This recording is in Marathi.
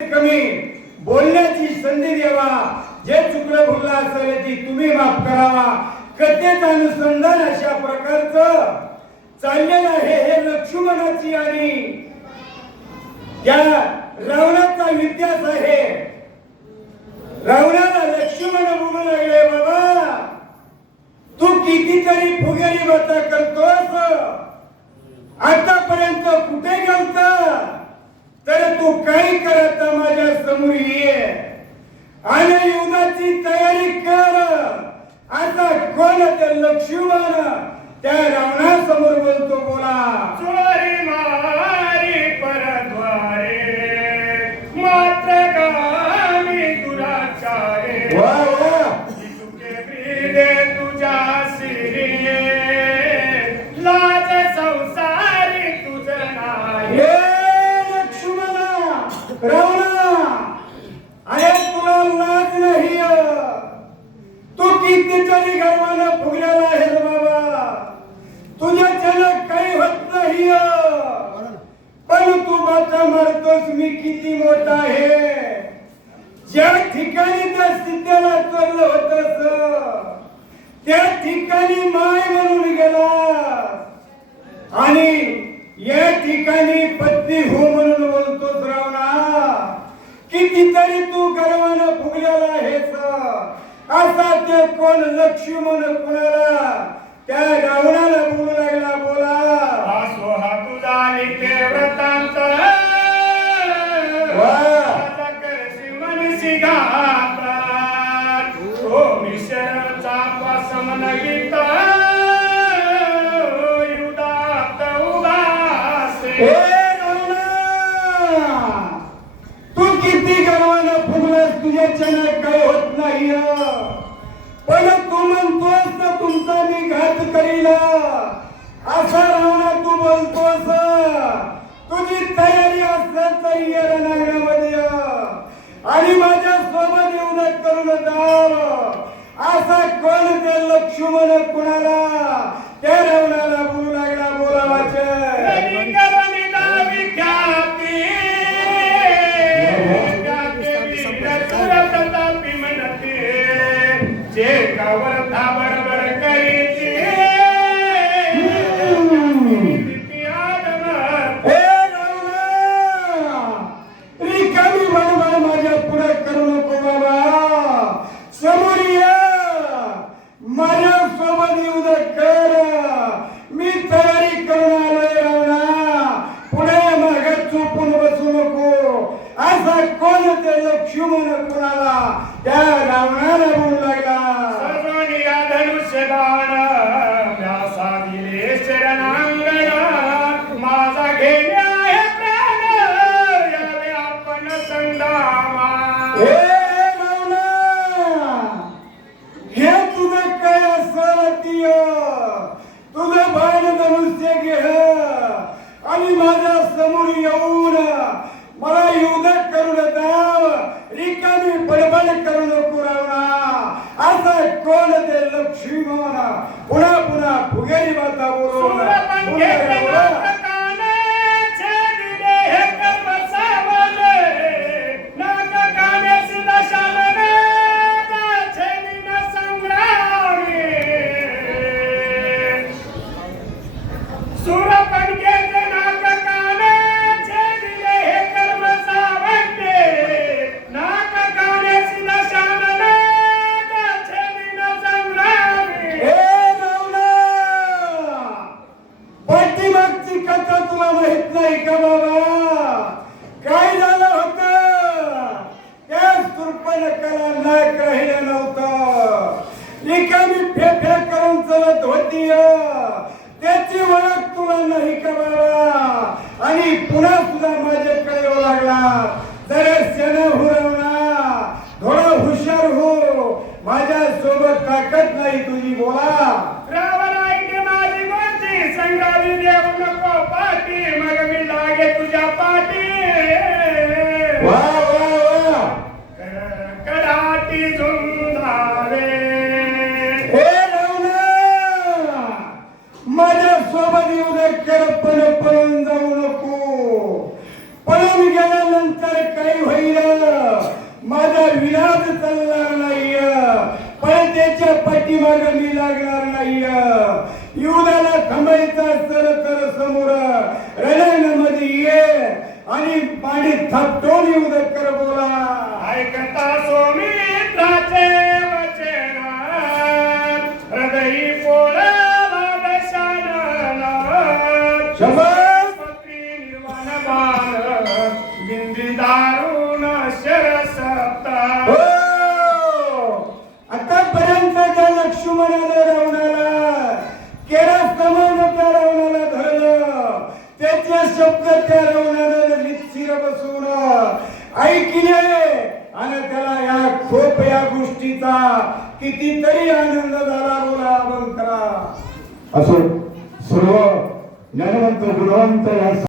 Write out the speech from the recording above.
कमी बोलण्याची संधी द्यावा, जे चुकलं भुललं असेल ती तुम्ही माफ करावा. कथेत अनुसंधान अशा प्रकारचं चाललेलं आहे. हे लक्ष्मणाची आणि या रावणाचा इतिहास आहे. रावणाला लक्ष्मण बोलू लागले, बाबा तू कितीतरी फुगेरी बाता करतोस, आतापर्यंत कुठे गेलता, तर तू काय करत माझ्या समोर ये आणि युद्धाची तयारी कर. आता कोण ते लक्ष्मण त्या रावणासमोर बोलतो, बोला. चोरी मारी परद्वारे मात्र गामी दुराचारे. वा वा, तुके ब्रीदे तुझ्या सिरिये लाज संसारी तुझ नाही. रावणा, अरे तुला लाज नाही? तू कितीतरी गर्वानं फुगलेला आहेस बाबा, तुझ्याच्यानं काही होत नाही. पण तू बाता मारतोस मी किती मोठा आहे. ज्या ठिकाणी त्या सिद्धेला चाललं होतस त्या ठिकाणी माय म्हणून गेला आणि या ठिकाणी पत्नी हो म्हणून बोलतोस. रावणा, कितीतरी तू गर्वानं फुगलेला आहेस. असा ते कोण लक्ष्मण कुणाला त्या रावणाला बोलू लागला, बोला. असो हा तुझा नित्य व्रतांत करशी मनसी घात. हो मिशरचा पासमन गीत युधात उदासे. तू किती गर्वानं फुगलास, तुझ्याच्यानं काही होत नाही. पण तू म्हणतोस तर तुमचा मी घात करील असा रावणा तू बोलतोस. तुझी तयारी असत तर ये रणांगणामध्ये आणि माझ्या सोबत येऊन करून जाव. असा कोण ते लक्ष्मण कुणाला त्या रावणाला बोलू लागला, बोला. जे कावर बरोबर करीती रिकामी बडबड माझ्या पुढे करू नको बाबा. समोर ये, माझ्या सोबत येऊ दे कर. मी तयारी करून आलोय. रावणा, पुढे मागे चुपून बसू नको. असा कोण ते लक्ष्मण कुणाला त्या रावणाला बोलू लागला. सर्वनिया धनुष्यबाण व्यासा दिले शरणांगण. माझा घेणे आहे प्राण यावे आपण संधामा. हे रावणा, हे तुझं काय असं ती तुझं बाण धनुष्य घे आणि माझ्या समोर येऊन मला युद्ध करून जाव. रिकामी बडबड करू नको. रावणा, असं कोण ते लक्ष्मण पुन्हा पुन्हा फुगेरी बाता बोलून त्याची ओळख तुला नाही का बाबा. आणि पुन्हा सुद्धा माझ्याकडे येऊ लागला. जरा सेना हो रावणा, थोडा हुशार हो. माझ्या सोबत ताकद नाही तुझी, बोला. रावण ऐके माझी गोष्टी संग्रामी देऊ नको पाठी. मग मी लागे तुझ्या पाठी. वा वा वा, कडाटी झुंजावे. माझ्या सोबत येऊ दे कर, पण पळून जाऊ नको. पळून गेल्यानंतर माझा विलास चालणार नाही, पण त्याच्या पाठीमाग मी लागणार नाही. युद्धाला थांबायचं असेल तर समोर रणांगणामध्ये ये आणि पाणी थापटून युद्ध कर. बोला ऐकता सोमित्राचे वचन हृदयी पोळला दशानन शबास. पत्री निर्वाण बाण बिंदी दारुण शरसप्ता. हो, आतापर्यंत त्या लक्ष्मणाला रावणाला केरा समान त्या रावणाला धरलं, त्याचे शब्द त्या रावणाला निश्चिर बसून ऐकले आणि त्याला या खूप या गोष्टीचा कितीतरी आनंद झाला. बोला अभंकरा. असो सर्व ज्ञानवंत गुणवंत या